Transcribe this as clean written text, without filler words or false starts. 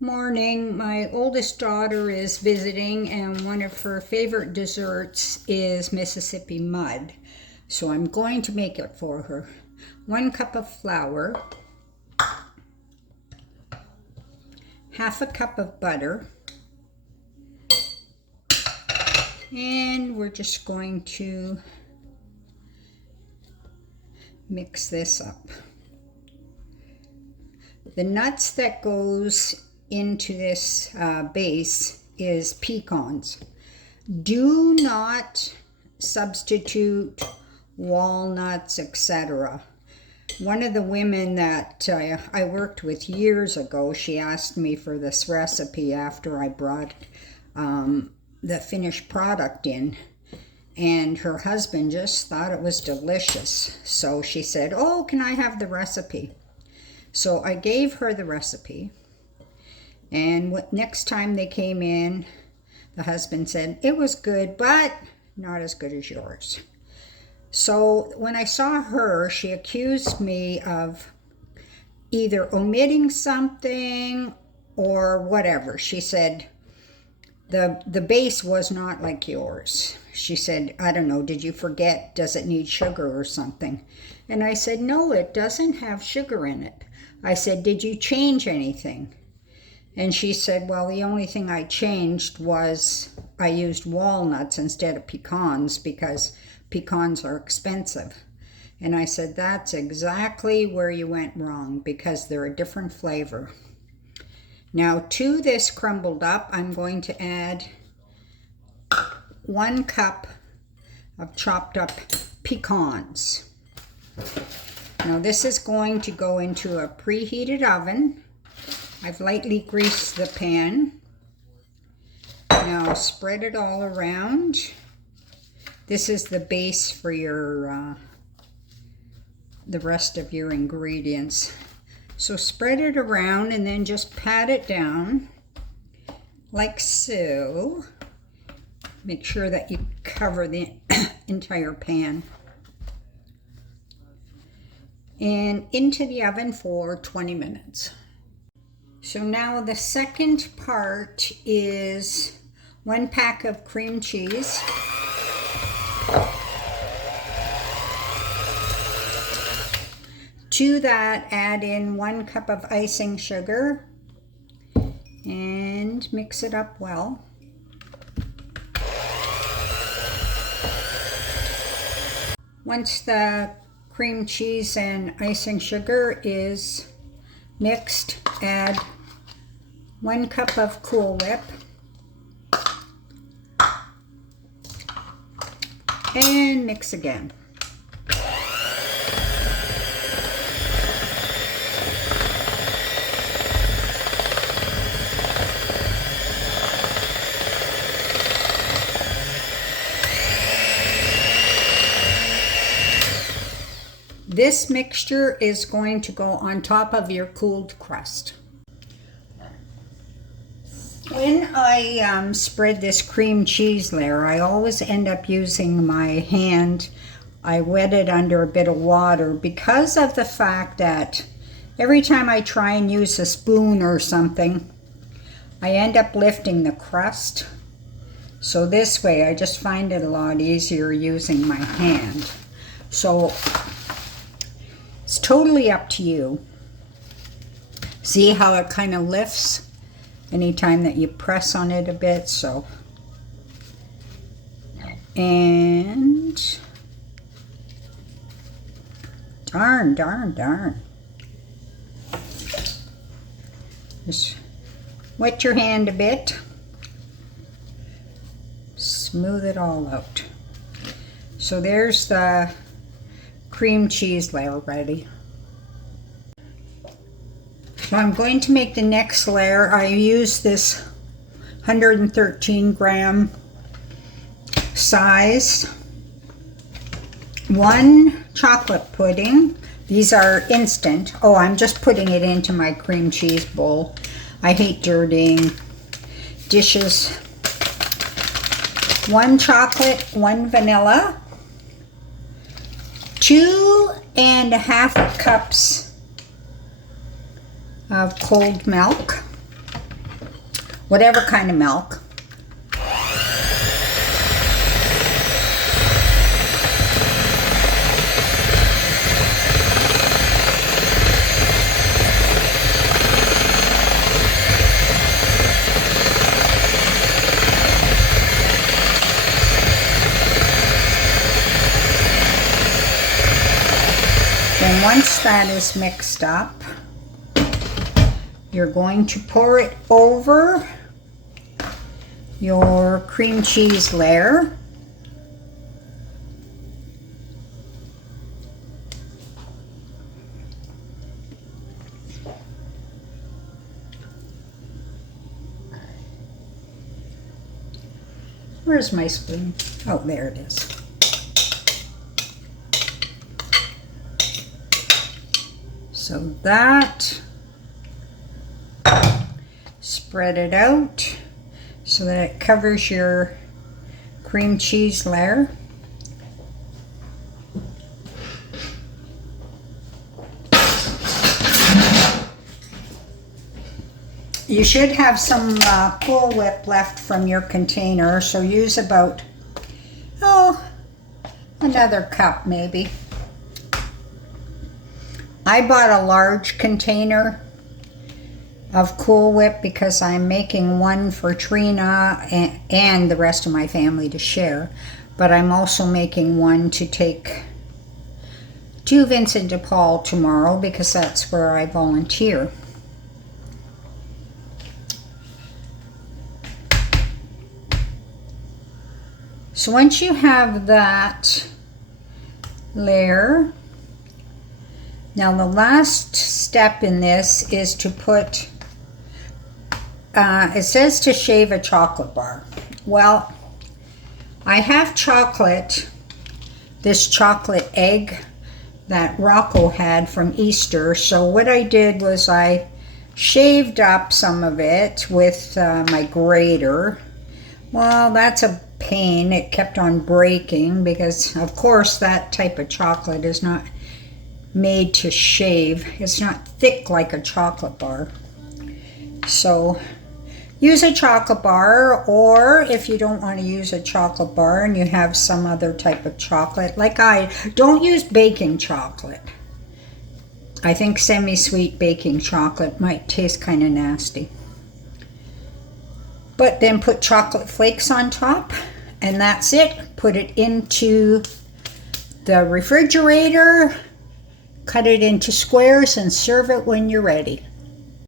Morning. My oldest daughter is visiting, and one of her favorite desserts is Mississippi mud. So I'm going to make it for her. 1 cup of flour, half a cup of butter, and we're just going to mix this up. The nuts that goes into this base is pecans. Do not substitute walnuts, etc. One of the women that I worked with years ago, she asked me for this recipe after I brought the finished product in, and her husband just thought it was delicious. So she said, "Oh, can I have the recipe?" So I gave her the recipe, and next time they came in, the husband said, "It was good, but not as good as yours." So when I saw her, she accused me of either omitting something or whatever. She said, the base was not like yours. She said, "I don't know, did you forget? Does it need sugar or something?" And I said, "No, it doesn't have sugar in it." I said, "Did you change anything?" And she said, "Well, the only thing I changed was I used walnuts instead of pecans because pecans are expensive." And I said, "That's exactly where you went wrong because they're a different flavor." Now to this crumbled up, I'm going to add 1 cup of chopped up pecans. Now this is going to go into a preheated oven. I've lightly greased the pan. Now spread it all around. This is the base for your the rest of your ingredients. So spread it around and then just pat it down like so. Make sure that you cover the entire pan. And into the oven for 20 minutes. So now the second part is 1 pack of cream cheese. To that, add in 1 cup of icing sugar and mix it up well. Once the cream cheese and icing sugar is mixed, add 1 cup of Cool Whip and mix again. This mixture is going to go on top of your cooled crust. When I spread this cream cheese layer, I always end up using my hand. I wet it under a bit of water because of the fact that every time I try and use a spoon or something, I end up lifting the crust. So this way, I just find it a lot easier using my hand. So it's totally up to you. See how it kind of lifts anytime that you press on it a bit, so. And darn. Just wet your hand a bit. Smooth it all out. So there's the cream cheese layer ready. So I'm going to make the next layer. I use this 113 gram size. 1 chocolate pudding. These are instant. Oh, I'm just putting it into my cream cheese bowl. I hate dirtying dishes. 1 chocolate, 1 vanilla. 2.5 cups of cold milk. whatever kind of milk. Then once that is mixed up, you're going to pour it over your cream cheese layer. Where's my spoon? Oh, there it is. So that, spread it out so that it covers your cream cheese layer. You should have some Cool Whip left from your container, so use about, another cup maybe. I bought a large container of Cool Whip because I'm making one for Trina and the rest of my family to share. But I'm also making one to take to Vincent de Paul tomorrow because that's where I volunteer. So once you have that layer, now the last step in this is to put, it says to shave a chocolate bar. Well, I have chocolate, this chocolate egg that Rocco had from Easter. So what I did was I shaved up some of it with my grater. Well, that's a pain. It kept on breaking because, of course, that type of chocolate is not made to shave. It's not thick like a chocolate bar. So use a chocolate bar, or if you don't want to use a chocolate bar and you have some other type of chocolate, like don't use baking chocolate. I think semi-sweet baking chocolate might taste kind of nasty. But then put chocolate flakes on top, and that's it. Put it into the refrigerator, cut it into squares, and serve it when you're ready.